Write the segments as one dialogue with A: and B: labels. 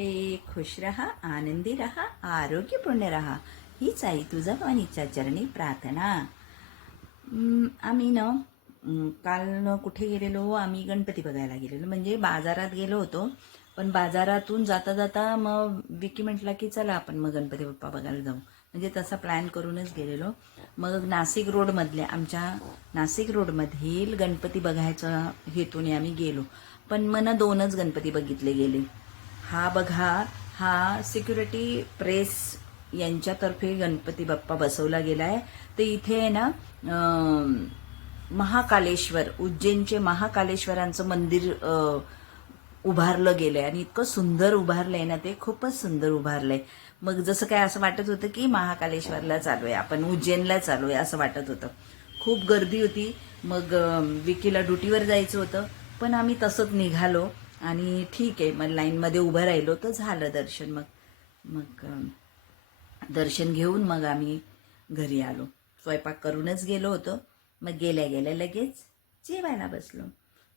A: बे खुश रहा आनंदी रहा आरोग्यपूर्ण रहा हीच आई तुझा वाणीच्या चरणी प्रार्थना. आम्ही ना काल न कुठे गेलेलो आम्ही गणपती बघायला गेलेलो. म्हणजे बाजारात गेलो होतो पण बाजारातून जाता जाता मग विकी म्हटला की चला आपण मग गणपती बाप्पा बघायला जाऊ. म्हणजे तसा प्लॅन करूनच गेलेलो. मग नाशिक रोडमधल्या आमच्या नाशिक रोडमधील गणपती बघायच्या हेतूने आम्ही गेलो. पण मग दोनच गणपती बघितले गेले. हा बघा हा सिक्युरिटी प्रेस यांच्यातर्फे गणपती बाप्पा बसवला गेलाय. तर इथे आहे ना महाकालेश्वर उज्जैनचे महाकालेश्वरांचं मंदिर उभारलं गेलंय. आणि इतकं सुंदर उभारलंय ना ते खूपच सुंदर उभारलंय. मग जसं काय असं वाटत होतं की महाकालेश्वरला चालूय आपण उज्जैनला चालूय असं वाटत होतं. खूप गर्दी होती. मग विकीला ड्युटीवर जायचं होतं. पण आम्ही तसंच निघालो. आणि ठीक आहे मग लाईनमध्ये उभं राहिलो तर झालं दर्शन. मग मग दर्शन घेऊन मग आम्ही घरी आलो. स्वयंपाक करूनच गेलो होतो. मग गेल्या गेल्या लगेच जेवायला बसलो.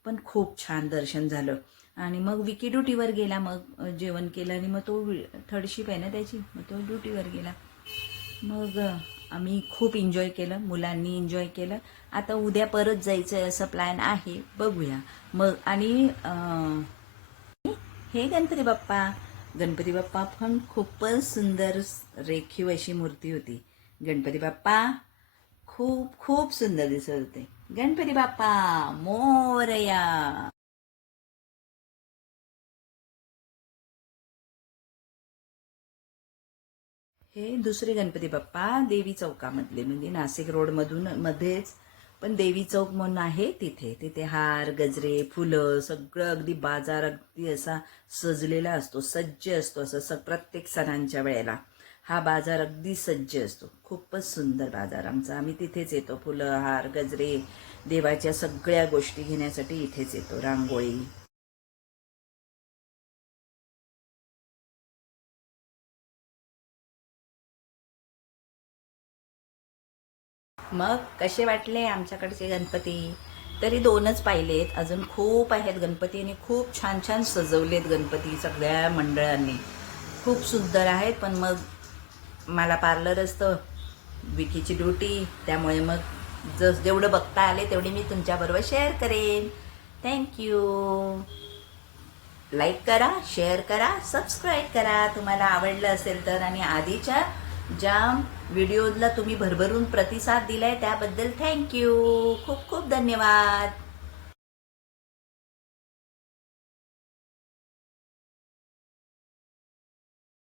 A: पण खूप छान दर्शन झालं. आणि मग विकी ड्युटीवर गेला. मग जेवण केलं आणि मग तो थर्ड शिप आहे ना त्याची. मग तो ड्युटीवर गेला. मग आम्ही खूप एन्जॉय केलं मुलांनी एन्जॉय केलं. आता उद्या परत जायचं असं प्लॅन आहे बघूया. मग आणि हे गणपती बाप्पा. गणपती बाप्पा पण खूपच सुंदर रेखीव अशी मूर्ती होती. गणपती बाप्पा खूप खूप सुंदर दिसत होते. गणपती बाप्पा मोरया. हे दुसरे गणपती बाप्पा देवी चौकामधले म्हणजे नाशिक रोडमधून मध्येच. पण देवी चौक म्हणून आहे तिथे. तिथे हार गजरे फुलं सगळं अगदी बाजार अगदी असा सजलेला असतो सज्ज असतो असं स प्रत्येक सणांच्या वेळेला. हा बाजार अगदी सज्ज असतो. खूपच सुंदर बाजार आमचा. आम्ही तिथेच येतो. फुलं हार गजरे देवाच्या सगळ्या गोष्टी घेण्यासाठी इथेच येतो. रांगोळी. मग कसे वाटले आमच्याकडचे गणपती? तरी दोनच पाहिलेत अजून खूप आहेत गणपती आणि खूप छान छान सजवलेत गणपती सगळ्या मंडळांनी. खूप सुंदर आहेत. पण मग मला पार्लर असतं विकीची ड्युटी त्यामुळे मग जस जेवढं बघता आले तेवढे मी तुमच्याबरोबर शेअर करेन. थँक्यू लाईक करा शेअर करा सबस्क्राईब करा. तुम्हाला आवडलं असेल तर आणि आधीच्या ज्या व्हिडिओला तुम्ही भरभरून प्रतिसाद दिलाय त्याबद्दल थँक्यू खूप खूप धन्यवाद.